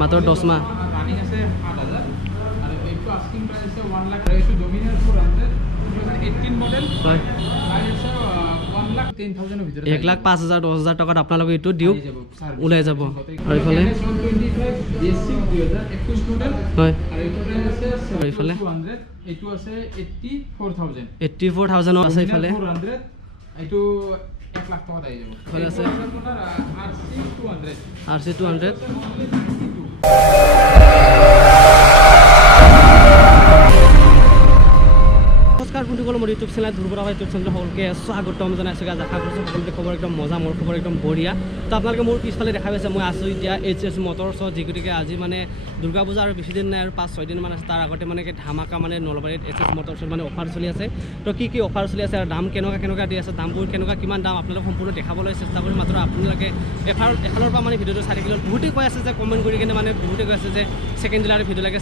মাত্ৰ 10 মাহ ৰানিং আছে 7000 আৰু এইটো আস্কিং প্ৰাইস আছে 1 লাখ আৰু এইটো ডমিনাৰ 400 2018 মডেল হয় প্ৰাইস আছে 1 লাখ 10000 এর ভিতরে 1 লাখ 5000 10000 টাকাত আপোনালোকে এইটো ডিউক ওলাই যাব আৰু ইফালে BS6 2021 মডেল হয় আৰু এইটো প্ৰাইস আছে আৰু ইফালে 200 এইটো আছে 84000 84000 আছে ইফালে 400 এইটো 1 লাখ টাকা দাই যাব ইফালে আছে আপোনাৰ RC 200 RC 200 নমস্কাৰ বন্ধুসকল মোৰ ইউটিউব চেনেল ধ্ৰুৱৰা ইউটিউব চেনেল সকলোকে স্বাগতম জনাইছোঁ আশা কৰিছোঁ সকলোকে খবৰ একদম মজা মোৰ খবৰ একদম বঢ়িয়া তো আপোনালোকে মোৰ পিছফালে দেখা পাইছে মই আছোঁ এতিয়া HS মটৰছত যিগতিকে আজি মানে দুৰ্গা পূজা আৰু বেছি দিন নাই আৰু 5-6 দিন মান আছে তাৰ আগতে মানে ধামাকা মানে নলবাৰীত HS মটৰছত মানে অফাৰ চলি আছে তো কি অফাৰ চলি আছে আৰু দাম কেনেকুৱা দি আছে দামবোৰ কেনেকুৱা কিমান দাম আপোনালোকক সম্পূৰ্ণ দেখাবলৈ চেষ্টা কৰিম মাত্ৰ আপোনালোকে এফালৰ পৰা মানে ভিডিঅ'টো চাই থাকিলে বহুতেই কৈ আছে যে কমেণ্ট কৰি কিনে মানে বহুতেই কৈ আছে যে ছেকেণ্ড ডিলাৰ ভিডিঅ' লাগে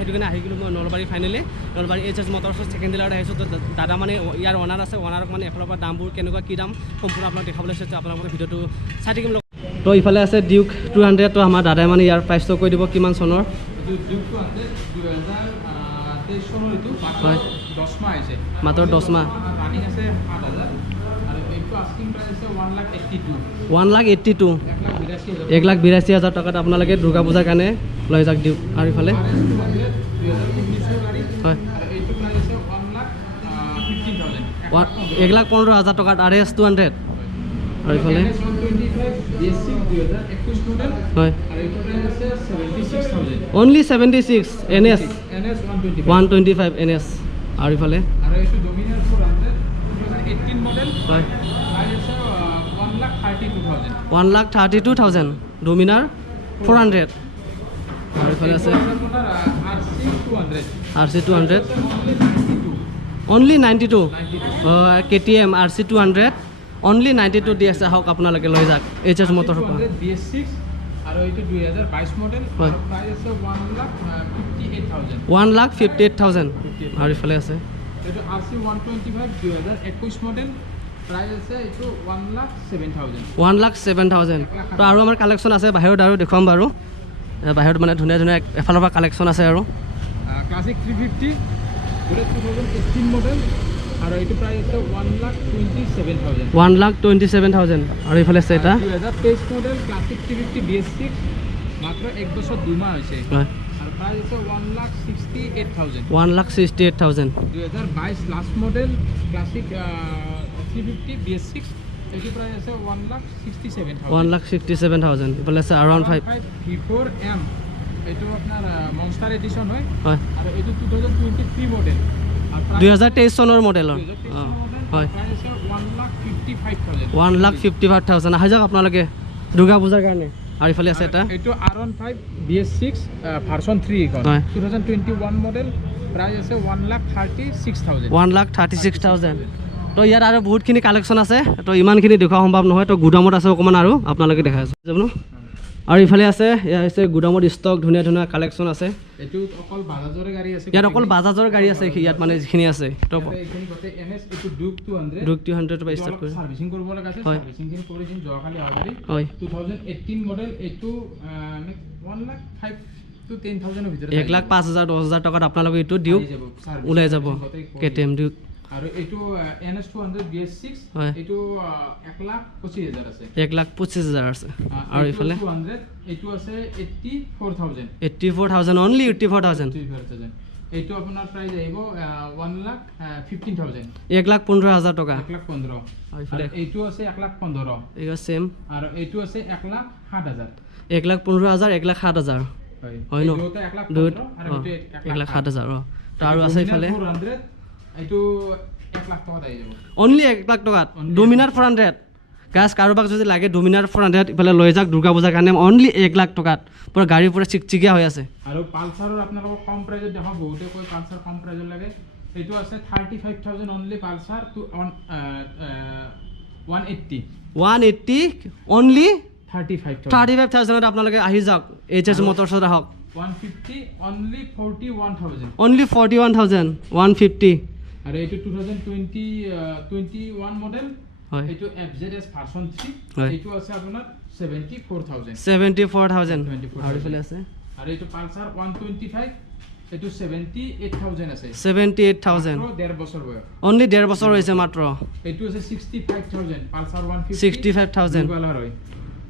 সেইটো কাৰণে আহি গ'লো মই নলবাৰী ফাইনেলি নলবাৰী HS মটৰছত ছেকেণ্ড ডিলাৰত আহিছোঁ তো দাদা মানে ইয়াৰ অনাৰ আছে অনাৰক মানে এফালৰ পৰা দামবোৰ কেনেকুৱা কি দাম সম্পূৰ্ণ আপোনাক দেখাবলৈ চেষ্টা আপোনালোকে ভিডিঅ'টো চাই থাকিম তো ইফালে আছে ডিউক 200 তো আমাৰ দাদাই মানে ইয়াৰ প্ৰাইচটো কৈ দিব কিমান চনৰ ডিউক 200 2023 চনৰ এইটো হয় 10 মাহ আছে মাত্ৰ 10 মাহ ৰানিং আছে 7000 আৰু এইটো আস্কিং প্ৰাইস আছে 1,82,000 1,82,000 টকাত আপোনালোকে দুৰ্গা পূজাৰ কাৰণে লৈ যাওক দিওক আৰু ইফালে হয় 1,15,000 টকাত RS 200 আৰু ইফালে হয় অনলি 76 NS 125 NS আৰু ইফালে হয় 1,32,000 ডমিনাৰ 400 আৰু ইফালে আছে RC 200 only 92 KTM RC 200 only 92 দি আছে আহক আপোনালোকে লৈ যাওক HS মটৰৰ পৰা BS6 আৰু এইটো 2022 মডেল আৰু প্ৰাইস আছে 1,58,000 আৰু ইফালে আছে এইটো RC 125 2021 মডেল প্ৰাইস আছে এইটো 1,07,000 তো আৰু আমাৰ কালেকশ্যন আছে বাহিৰত আৰু দেখুৱাম বাৰু বাহিৰত মানে ধুনীয়া ধুনীয়া এফালৰ পৰা কালেকশ্যন আছে আৰু ক্লাছিক 350 2018 মডেল আৰু এইটো প্ৰাইস আছে 1,27,000 আৰু ইফালে আছে এটা 2023 মডেল ক্লাছিক 350 BS6 মাত্ৰ 1 বছৰ 2 মাহ হৈছে আৰু প্ৰাইস আছে 1,68,000 2022 লাষ্ট মডেল ক্লাছিক 350 BS6 এইটো প্ৰাইস আছে 1,67,000 ইফালে আছে R15 V4M এইটো আপোনাৰ মনস্টাৰ এডিশন হয় আৰু এইটো 2023 মডেল 2023 চনৰ মডেলৰ হয় 1,55,000 আহি যাওক আপোনালোকে দুৰ্গা পূজাৰ কাৰণে আৰু ইফালে আছে এটা এইটো R15 BS6 ভাৰ্সন 3 এখন 2021 মডেল প্ৰাইস আছে 1,36,000 তো ইয়াত আৰু বহুতখিনি কালেকশ্যন আছে তো ইমানখিনি দেখুওৱা সম্ভৱ নহয় তো গুদামত আছে অকণমান আৰু আপোনালোকে দেখাই আছে যাব ন আৰু ইফালে আছে এয়া হৈছে গুদামত ষ্টক ধুনীয়া ধুনীয়া কালেকশ্যন আছে এইটো অকল বাজাজৰ গাড়ী আছে ইয়াত অকল বাজাজৰ গাড়ী আছে ইয়াত মানে যিখিনি আছে তো এইখিনি গোটেই NS এইটো ডিউক 200 পৰা ষ্টাৰ্ট কৰি সাৰ্ভিসিং কৰিব লগা আছে সাৰ্ভিসিংখিনি কৰি দিন যোৱাকালি আগাৰি হয় 2018 মডেল এইটো 1,05,000 to 10,000 এর ভিতরে 1,05,000 10,000 টাকাত আপোনালোকে এইটো ডিউক ওলাই যাব KTM ডিউক আৰু এইটো NS 200 BS6 এইটো 1,25,000 আছে 1,25,000 আছে আৰু ইফালে 200 এইটো আছে 84,000 অনলি 84,000 এইটো আপোনাৰ প্ৰাইস আহিব 1,15,000 1,15,000 টকা 1,15,000 আৰু ইফালে এইটো আছে 1,15,000 এইটো সেম আৰু এইটো আছে 1,07,000 1,15,000 1,07,000 হয় ন দুটা 1,07,000 তো আৰু আছে ইফালে এইটো 1 লাখ টাকা দাই যাব অনলি 1 লাখ টাকাত ডমিনাৰ 400 গাছ কাৰোবাক যদি লাগে ডমিনাৰ 400 ইফালে লৈ যাওক দুৰ্গা পূজাৰ কাৰণে অনলি 1 লাখ টাকাত পুৰা গাড়ী পুৰা চিকচিকিয়া হৈ আছে আৰু পালসাৰৰ আপোনালোকক কম প্ৰাইজত দেখা বহুতে কয় পালসাৰ কম প্ৰাইজত লাগে এইটো আছে 35,000 অনলি পালসাৰ টু 180 অনলি 35,000 আপোনালোকে আহি যাওক HS মটৰছত আহক 150 অনলি 41,000 অনলি 41,000 150 আৰু এইটো 2021 মডেল হয় এইটো FZS ভাৰ্সন 3 হয় এইটো আছে আপোনাৰ 74000 74000 আৰু ইফালে আছে আৰু এইটো পালসাৰ 125 এইটো 78000 আছে 78000 মাত্ৰ 1.5 বছৰ বয়স অনলি 1.5 বছৰ হৈছে মাত্ৰ এইটো আছে 65000 পালসাৰ 150 65000 কালাৰ হয়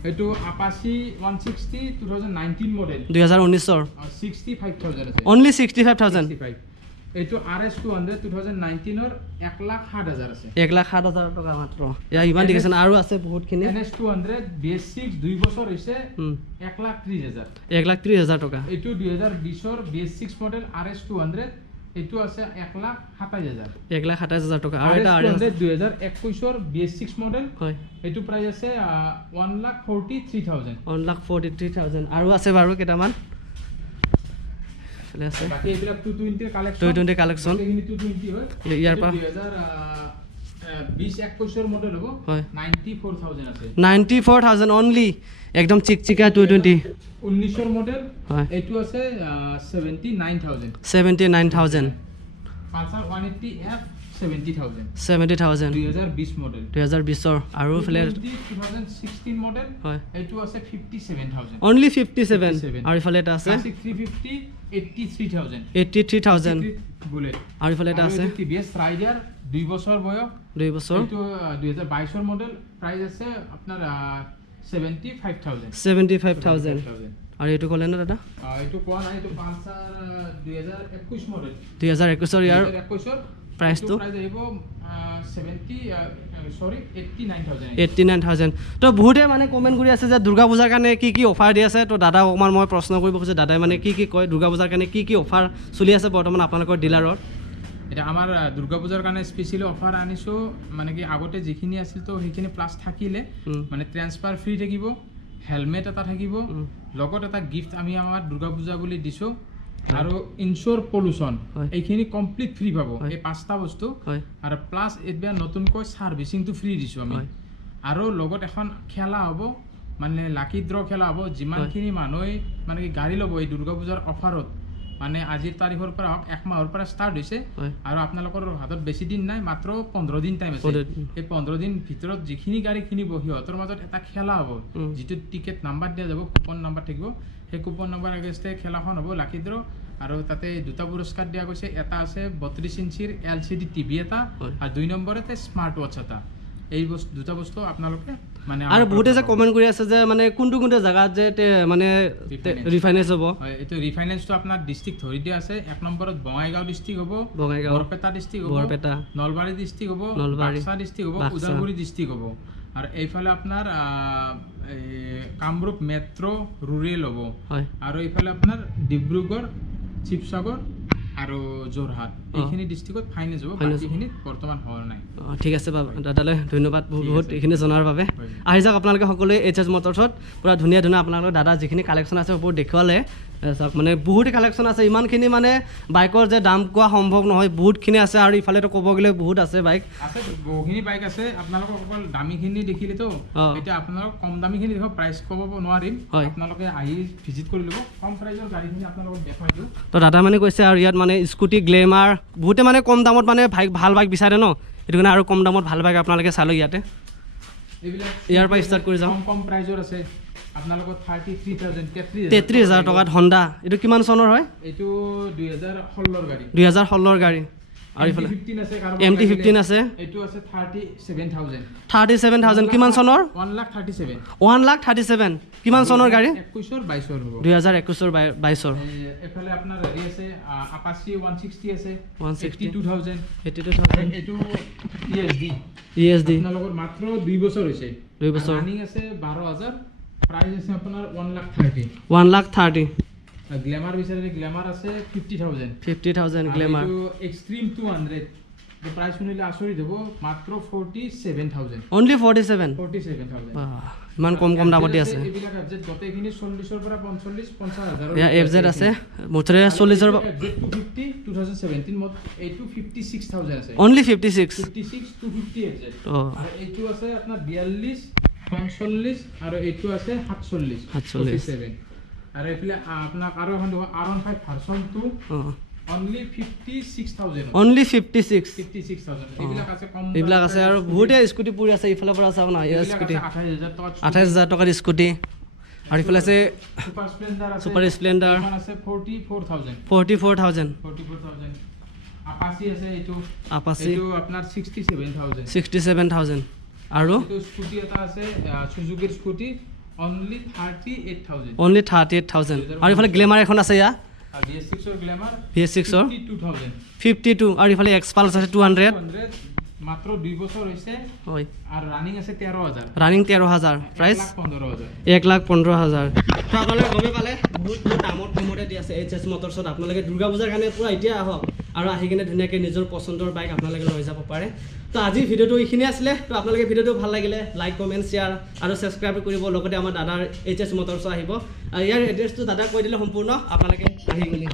এইটো আপাচি 160 2019 মডেল 2019 65000 আছে অনলি 65000 এইটো RS 200 2019 ৰ 1,60,000 আছে 1,60,000 টকা মাত্ৰ ইয়া ইমান দিছে আৰু আছে বহুতখিনি NS 200 BS6 2 বছৰ হৈছে 1,30,000 1,30,000 টকা এইটো 2020 ৰ BS6 মডেল RS 200 এইটো আছে 1,27,000 1,27,000 টকা আৰু এটা RS 200 2021 ৰ BS6 মডেল হয় এইটো প্ৰাইস আছে 1,43,000 1,43,000 আৰু আছে বাৰু কেইটামান আছে বাকি এইবিলাক 220 কালেকচন 220 কালেকচন এইখিনি 220 হয় ইয়াৰ পৰা 2021 ৰ মডেল হ'ব হয় 94,000 আছে 94,000 অনলি একদম চিকচিকা 220 19 ৰ মডেল হয় এইটো আছে 79,000 79,000 পালসাৰ 180F 70,000 70,000 2020 মডেল 2020 আৰু ফ্লে 2016 মডেল হয় এইটো আছে 57,000 অনলি 57 আৰু ইফালে এটা আছে ক্লাছিক 350 83,000 83,000 বুলেট আৰু ইফালে এটা আছে TVS ৰাইডাৰ 2 বছৰ বয়স 2 বছৰ এইটো 2022 ৰ মডেল প্ৰাইস আছে আপোনাৰ 75,000 75,000 আৰু এইটো ক'লে না দাদা এইটো কোৱা নাই এইটো পালসাৰ 2021 মডেল 2021 ৰ ইয়াৰ 2021 ৰ প্ৰাইসটো প্ৰাইস আহিব 89,000 89,000 তো বহুতে মানে কমেণ্ট কৰি আছে যে দুৰ্গা পূজাৰ কাৰণে কি কি অফাৰ দি আছে তো দাদা অকণমান মই প্ৰশ্ন কৰিব খুজিছোঁ দাদাই মানে কি কয় দুৰ্গা পূজাৰ কাৰণে কি অফাৰ চলি আছে বৰ্তমান আপোনালোকৰ ডিলাৰত এটা আমাৰ দুৰ্গা পূজাৰ কাৰণে স্পেচিয়েলি অফাৰ আনিছো মানে কি আগতে যিখিনি আছিল তো সেইখিনি প্লাস থাকিলে মানে ট্ৰান্সফাৰ ফ্ৰী থাকিব হেলমেট এটা থাকিব লগত এটা গিফট আমি আমাৰ দুৰ্গা পূজা বুলি দিছো আৰু ইনশোৰ পলিউশন এইখিনি কমপ্লিট ফ্ৰী পাব এই পাঁচটা বস্তু আৰু প্লাস এতিয়া নতুনকৈ সাৰ্ভিসিংটো ফ্ৰী দিছো আমি আৰু লগত এখন খেলা হ'ব মানে লাকি ড্ৰ খেলা হ'ব যিমানখিনি মানুহে মানে কি গাড়ী ল'ব এই দুৰ্গা পূজাৰ অফাৰত মানে আজিৰ তাৰিখৰ পৰা হওক এক মাহৰ পৰা ষ্টাৰ্ট হৈছে আৰু আপোনালোকৰ হাতত বেছি দিন নাই মাত্ৰ 15 দিন টাইম আছে এই 15 দিন ভিতৰত যিখিনি গাড়ী কিনিব সিহঁতৰ মাজত এটা খেলা হ'ব যিটো টিকেট নাম্বাৰ দিয়া যাব কুপন নাম্বাৰ থাকিব সেই কুপন নাম্বাৰ এগেইনষ্টে খেলাখন হ'ব লাকি ড্ৰ আৰু তাতে দুটা পুৰস্কাৰ দিয়া গৈছে এটা আছে 32 ইঞ্চিৰ LCD টিভি এটা আৰু 2 নম্বৰতে স্মাৰ্ট ওৱাচ এটা এই বস্তু দুটা বস্তু আপোনালোকে মানে আৰু বহুতে যে কমেন্ট কৰি আছে যে মানে কোনটো জায়গাত যে মানে ৰিফাইনেন্স হ'ব হয় এটো ৰিফাইনেন্সটো আপোনাৰ ডিস্ট্ৰিক্ট ধৰি দিয়া আছে এক নম্বৰত বঙাইগাঁও ডিস্ট্ৰিক্ট হ'ব বৰপেটা ডিস্ট্ৰিক্ট হ'ব বৰপেটা নলবাৰী ডিস্ট্ৰিক্ট হ'ব বাক্সা ডিস্ট্ৰিক্ট হ'ব উদালগুৰি ডিস্ট্ৰিক্ট হ'ব আৰু এইফালে আপোনাৰ কামৰূপ মেট্ৰ' ৰুৰেল হ'ব আৰু এইফালে আপোনাৰ ডিব্ৰুগড় শিৱসাগৰ আৰু যোৰহাট এইখিনি ডিস্ট্ৰিক্টত ফাইনেন্স হ'ব বাকিখিনি বৰ্তমান হোৱা নাই ঠিক আছে দাদালৈ ধন্যবাদ বহুত এইখিনি জনাৰ বাবে আহি যাওক আপোনালোকে সকলোৱে HS মটৰ্ছত পুৰা ধুনীয়া আপোনালোকৰ দাদা যিখিনি কালেকশ্যন আছে ওপৰত দেখুৱালে চাওক মানে বহুতে কালেকশ্যন আছে ইমানখিনি মানে বাইকৰ যে দাম কোৱা সম্ভৱ নহয় বহুতখিনি আছে আৰু ইফালেতো ক'ব গ'লে বহুত আছে বাইক আছে বহুখিনি বাইক আছে আপোনালোকক অকল দামীখিনি দেখিলেতো এতিয়া আপোনালোক কম দামীখিনি দেখক প্ৰাইচ ক'ব নোৱাৰিম আপোনালোকে আহি ভিজিট কৰি ল'ব কম প্ৰাইচৰ গাড়ীখিনি আপোনালোকক দেখাই দিওঁ তো দাদা মানে কৈছে আৰু ইয়াত মানে স্কুটি গ্লেমাৰ বহুতে মানে কম দামত মানে ভাল বাইক বিচাৰে ন সেইটো কাৰণে আৰু কম দামত ভাল বাইক আপোনালোকে চালো ইয়াতে এইবিলাক ইয়াৰ পৰা ষ্টাৰ্ট কৰি যাওঁ কম প্ৰাইচৰ আছে আপোনালোকৰ 33,000 টকাত হণ্ডা এইটো কিমান চনৰ হয় এইটো 2016 ৰ গাড়ী 2016 ৰ গাড়ী আৰু ইফালে MT-15 আছে এইটো আছে 37,000 কিমান চনৰ 1,37,000 কিমান চনৰ গাড়ী 21 ৰ 22 ৰ হ'ব 2021 ৰ 22 ৰ এফালে আপোনাৰ হেৰি আছে আপাচি 160 আছে 82,000 এইটো ESD আপোনালোকৰ মাত্ৰ 2 বছৰ হৈছে 2 বছৰ ৰানিং আছে 12,000 প্ৰাইস আছে আপোনাৰ 1,30,000 গ্ল্যামাৰ বিচাৰিলে গ্ল্যামাৰ আছে 50,000 গ্ল্যামাৰ এইটো এক্সট্ৰিম 200 the price শুনিলে আচৰিত হ'ব মাত্ৰ 47,000 only 47,000 ইমান কম দামত দি আছে এইবিলাক FZ গটেখিনি 40 ৰ পৰা 45 50,000 ইয়া FZ আছে মোটৰে 40 ৰ 250 2017 মত এইটো 56,000 আছে only 56 250 FZ আৰু এইটো আছে আপোনাৰ 42 45 আৰু এইটো আছে 47 আৰু এইফালে আপোনাক আৰু এখন R15 ভাৰ্সন 2 অনলি 56000 অনলি 56 56000 এইবিলাক আছে কম এইবিলাক আছে আৰু বহুতে স্কুটি পুৰি আছে ইফালৰ পৰা চাওক না এই স্কুটি 28000 টকা 28000 টকাৰ স্কুটি আৰু ইফালে আছে সুপাৰ স্প্লেন্ডাৰ আছে সুপাৰ স্প্লেন্ডাৰ এখন আছে 44000 44000 আপাচি আছে এইটো আপাচি এইটো আপোনাৰ 67000 67000 আৰু এইটো স্কুটি এটা আছে সুজুকিৰ স্কুটি অনলি 38000 অনলি 38000 আৰু ইফালে গ্লেমাৰ এখন আছে ইয়া VS6 ৰ গ্ল্যামাৰ VS6 ৰ 52000 52 আৰু ইফালে এক্সপালছ আছে 200 মাত্ৰ 2 বছৰ হৈছে হয় আৰু ৰানিং আছে 13000 ৰানিং 13000 প্ৰাইস 1,15,000 1,15,000 তো আপোনালোকে গমে পালে বহুত দামত কমতে দি আছে HS মটৰছত আপোনালোকে দুৰ্গা পূজাৰ কাৰণে পুৰা এতিয়া আহক আৰু আহি কিনে ধুনীয়াকৈ নিজৰ পচন্দৰ বাইক আপোনালোকে লৈ যাব পাৰে তো আজিৰ ভিডিঅ'টো এইখিনি আছিলে তো আপোনালোকে ভিডিঅ'টো ভাল লাগিলে লাইক কমেণ্ট শ্বেয়াৰ আৰু ছাবস্ক্ৰাইব কৰিব লগতে আমাৰ দাদাৰ HS মটৰছ আহিব ইয়াৰ এড্ৰেছটো দাদাক কৈ দিলে সম্পূৰ্ণ আপোনালোকে আহি গ'লে